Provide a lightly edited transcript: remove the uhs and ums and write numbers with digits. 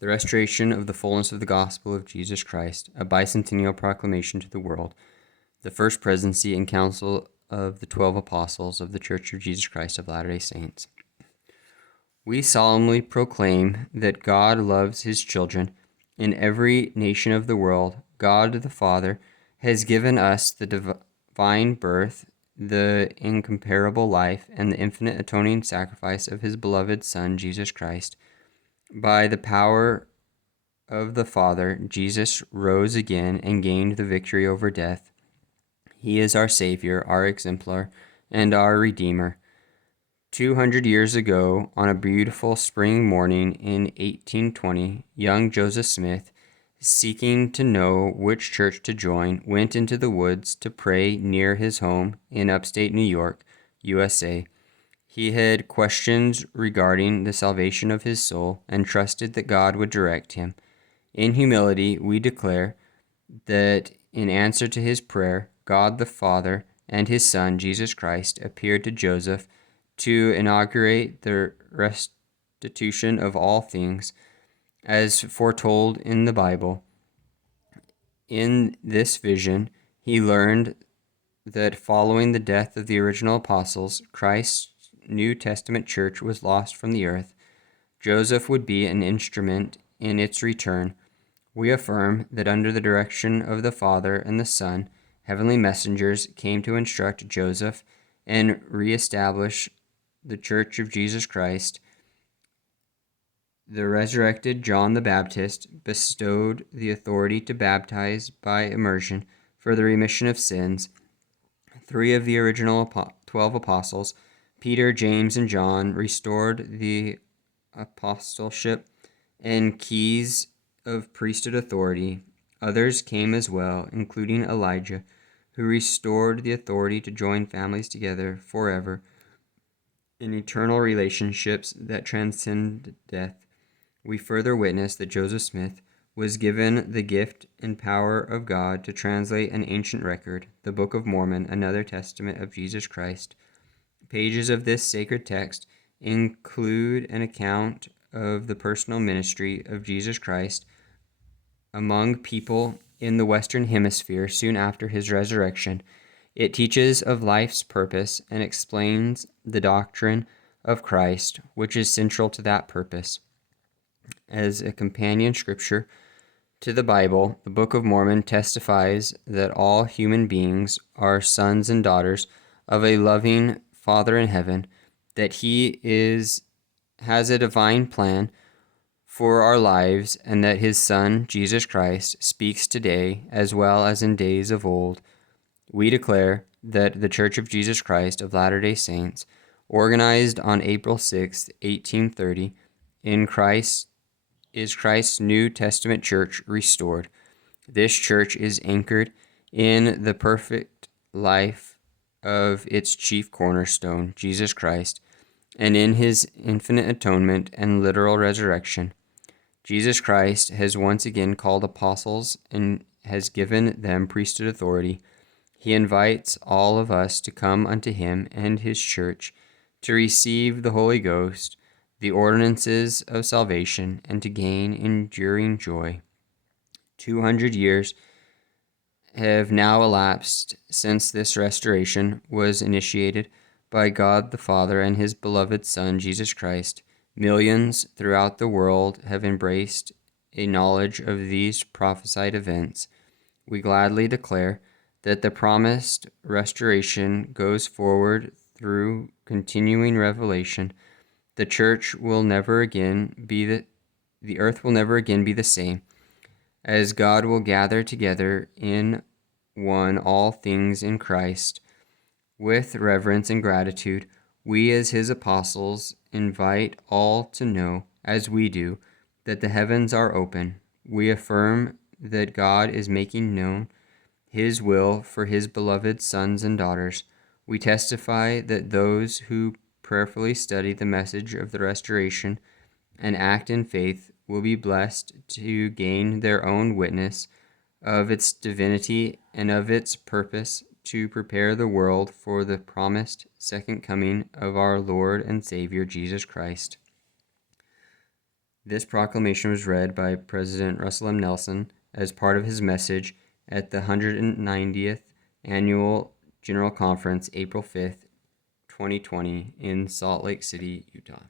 the restoration of the fullness of the gospel of Jesus Christ, a bicentennial proclamation to the world, the first presidency and council of the 12 apostles of the Church of Jesus Christ of Latter-day Saints. We solemnly proclaim that God loves his children. In every nation of the world, God the Father has given us the divine birth, the incomparable life, and the infinite atoning sacrifice of his beloved Son, Jesus Christ. By the power of the Father, Jesus rose again and gained the victory over death. He is our Savior, our exemplar, and our Redeemer. 200 years ago, on a beautiful spring morning in 1820, young Joseph Smith, seeking to know which church to join, went into the woods to pray near his home in upstate New York, USA. He had questions regarding the salvation of his soul and trusted that God would direct him. In humility, we declare that in answer to his prayer, God the Father and his Son, Jesus Christ, appeared to Joseph to inaugurate the restitution of all things, as foretold in the Bible. In this vision, he learned that following the death of the original apostles, Christ's New Testament church was lost from the earth. Joseph would be an instrument in its return. We affirm that under the direction of the Father and the Son, heavenly messengers came to instruct Joseph and reestablish the Church of Jesus Christ. The resurrected John the Baptist bestowed the authority to baptize by immersion for the remission of sins. 3 of the original 12 apostles, Peter, James, and John, restored the apostleship and keys of priesthood authority. Others came as well, including Elijah, who restored the authority to join families together forever in eternal relationships that transcend death. We further witness that Joseph Smith was given the gift and power of God to translate an ancient record, the Book of Mormon, another testament of Jesus Christ. Pages of this sacred text include an account of the personal ministry of Jesus Christ among people in the Western Hemisphere soon after his resurrection. It teaches of life's purpose and explains the doctrine of Christ, which is central to that purpose. As a companion scripture to the Bible, the Book of Mormon testifies that all human beings are sons and daughters of a loving Father in heaven, that he has a divine plan for our lives, and that his Son, Jesus Christ, speaks today as well as in days of old. We declare that the Church of Jesus Christ of Latter-day Saints, organized on April 6, 1830, is Christ's New Testament church restored. This church is anchored in the perfect life of its chief cornerstone, Jesus Christ, and in his infinite atonement and literal resurrection. Jesus Christ has once again called apostles and has given them priesthood authority. He invites all of us to come unto him and his church, to receive the Holy Ghost, the ordinances of salvation, and to gain enduring joy. 200 years have now elapsed since this restoration was initiated by God the Father and his beloved Son, Jesus Christ. Millions throughout the world have embraced a knowledge of these prophesied events. We gladly declare that the promised restoration goes forward through continuing revelation. The church will never again be the earth will never again be the same, as God will gather together in one all things in Christ. With reverence and gratitude, we as his apostles invite all to know, as we do, that the heavens are open. We affirm that God is making known his will for his beloved sons and daughters. We testify that those who prayerfully study the message of the restoration and act in faith will be blessed to gain their own witness of its divinity and of its purpose to prepare the world for the promised second coming of our Lord and Savior Jesus Christ. This proclamation was read by President Russell M. Nelson as part of his message at the 190th Annual General Conference, April 5th, 2020, in Salt Lake City, Utah.